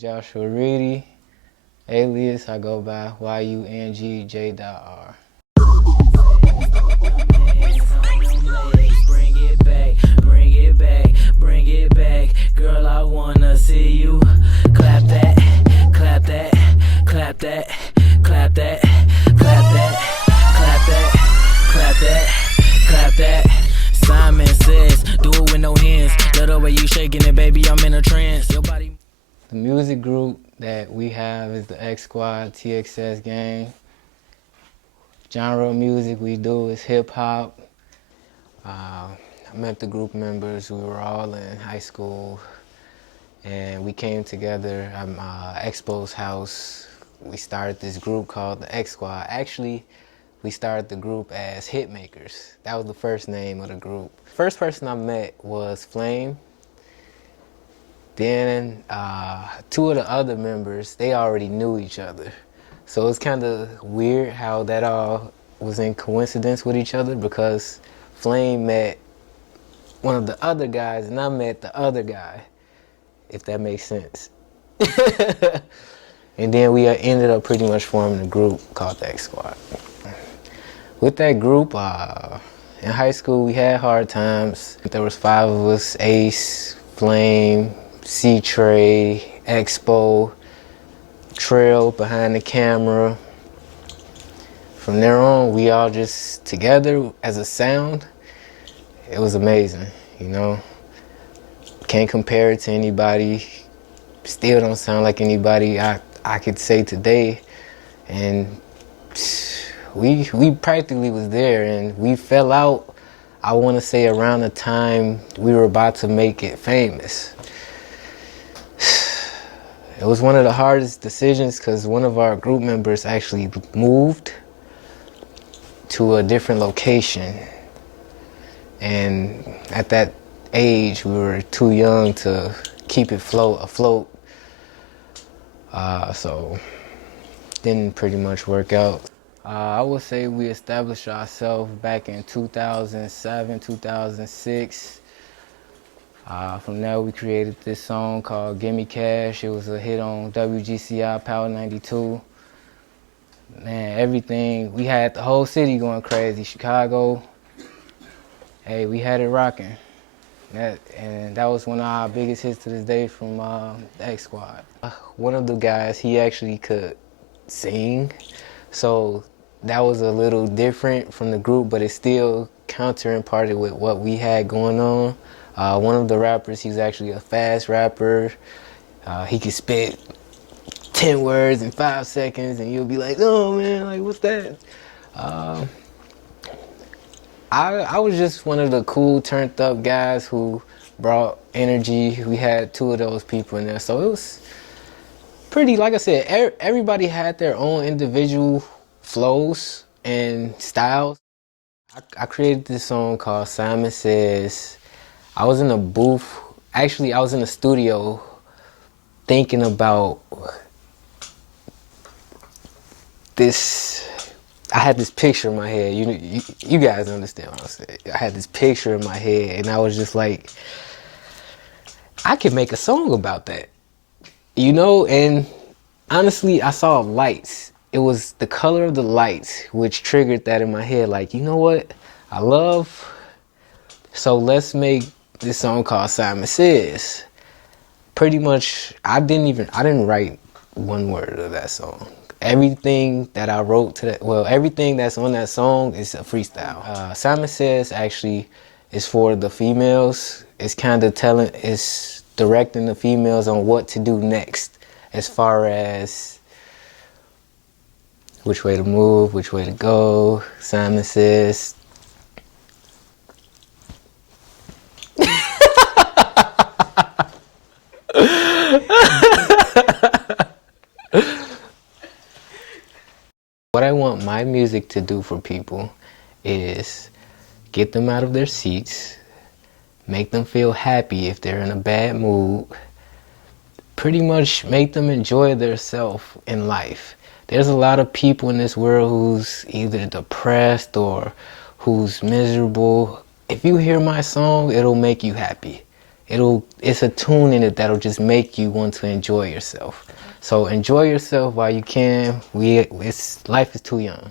Joshua Reedy, alias I go by Yung J.R. Bring it back, bring it back, bring it back. Girl, I wanna see you clap that, clap that, clap that, clap that, clap that, clap that, clap that, clap that. Simon says, do it with no hands. Love the way you shaking it, baby, I'm in a trance. Your body. The music group that we have is the X Squad TXS gang. Genre of music we do is hip hop. I met the group members. We were all in high school, and we came together at Expo's house. We started this group called the X Squad. Actually, we started the group as Hitmakers. That was the first name of the group. First person I met was Flame. Then two of the other members, they already knew each other. So it's kind of weird how that all was in coincidence with each other, because Flame met one of the other guys and I met the other guy, if that makes sense. And then we ended up pretty much forming a group called the X Squad. With that group, in high school we had hard times. There was 5 of us: Ace, Flame, C-Trey, Expo, Trail behind the camera. From there on, we all just together as a sound. It was amazing, you know. Can't compare it to anybody. Still don't sound like anybody I could say today. And we practically was there, and we fell out, I want to say, around the time we were about to make it famous. It was one of the hardest decisions because one of our group members actually moved to a different location. And at that age, we were too young to keep it afloat. So didn't pretty much work out. I would say we established ourselves back in 2007, 2006. From there, we created this song called Gimme Cash. It was a hit on WGCI Power 92. Man, everything, we had the whole city going crazy. Chicago, hey, we had it rocking. And that was one of our biggest hits to this day from the X Squad. One of the guys, he actually could sing, so that was a little different from the group, but it still counterparted with what we had going on. One of the rappers, he was actually a fast rapper. He could spit 10 words in 5 seconds, and you'll be like, oh man, like, what's that? I was just one of the cool, turned up guys who brought energy. We had 2 of those people in there, so it was pretty, like I said, everybody had their own individual flows and styles. I created this song called Simon Says. I was in a booth, actually I was in a studio thinking about this. I had this picture in my head. You guys understand what I'm saying. I had this picture in my head, and I was just like, I could make a song about that, you know? And honestly, I saw lights. It was the color of the lights which triggered that in my head. Like, you know what? I love, so let's make this song called Simon Says. Pretty much, I didn't write one word of that song. Everything that I wrote to that, well, everything that's on that song is a freestyle. Simon Says actually is for the females. It's kind of it's directing the females on what to do next, as far as which way to move, which way to go. Simon Says. What I want my music to do for people is get them out of their seats, make them feel happy if they're in a bad mood, pretty much make them enjoy themselves in life. There's a lot of people in this world who's either depressed or who's miserable. If you hear my song, it'll make you happy. it's a tune in it that'll just make you want to enjoy yourself. So enjoy yourself while you can. Life is too young.